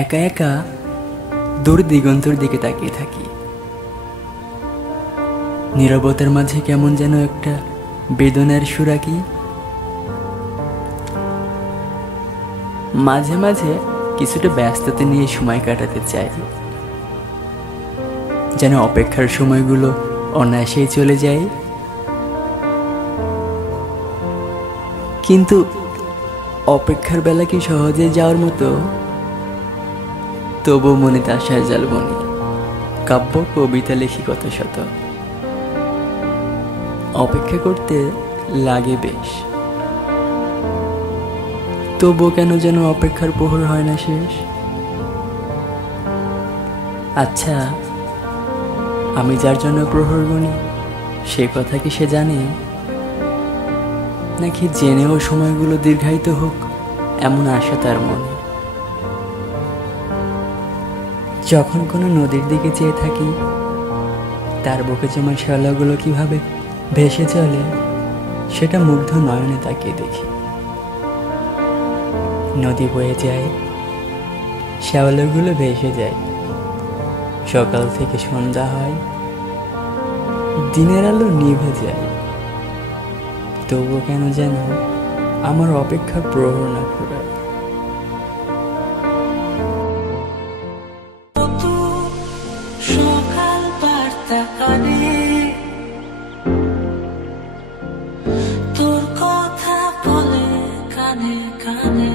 একা একা দূর দিগন্তর দিকে তাকিয়ে থাকি। নীরবতার মাঝে কেমন যেন একটা বেদনার সুরাকি। মাঝে মাঝে কিছুটা ব্যস্ততা নিয়ে সময় কাটাতে চাই, যেন অপেক্ষার সময়গুলো অনায়াসেই চলে যায়। কিন্তু অপেক্ষার বেলা কি সহজে যাওয়ার মতো? তবু মনেতে আশার জাল বনি, কাব্য কবিতা লিখি কত শত। অপেক্ষা করতে লাগে বেশ, তবু কেন যেন অপেক্ষার প্রহর হয় না শেষ। আচ্ছা, আমি যার জন্য প্রহর গুনি সে কথা কি সে জানে? নাকি জেনেও সময়গুলো দীর্ঘায়িত হোক এমন আশা তার মনে? যখন কোনো নদীর দিকে চেয়ে থাকি, তার বুকে জমা শ্যাওলাগুলো কিভাবে ভেসে চলে সেটা মুগ্ধ নয়নে তাকিয়ে দেখি। নদী বয়ে যায়, শ্যাওলাগুলো ভেসে যায়, সকাল থেকে সন্ধ্যা হয়, দিনের আলো নিভে যায়, তবু কেন যেন আমার অপেক্ষার প্রহর না ফুরায়। সকাল বার্তা কানে, তোর কথা বলে কানে কানে,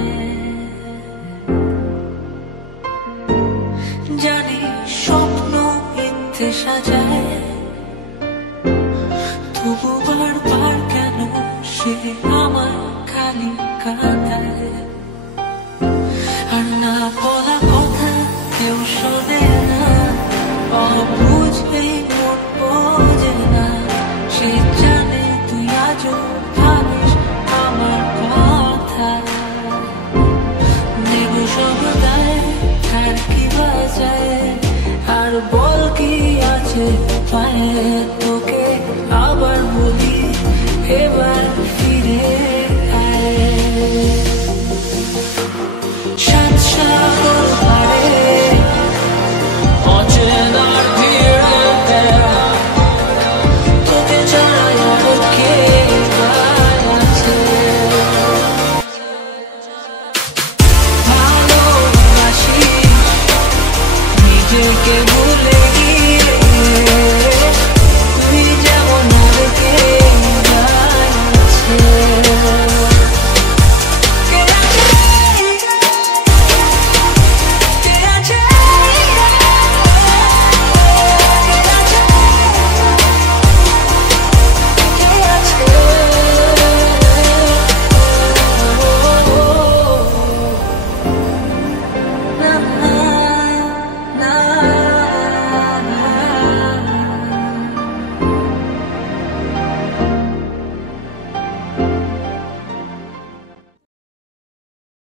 জানি স্বপ্ন মিথ্যে সাজায়, তবু বারবার কেন সে আমার খালি কাঁদায়। আর না বলা কথা কেউ শোনে না, অবুঝেই মন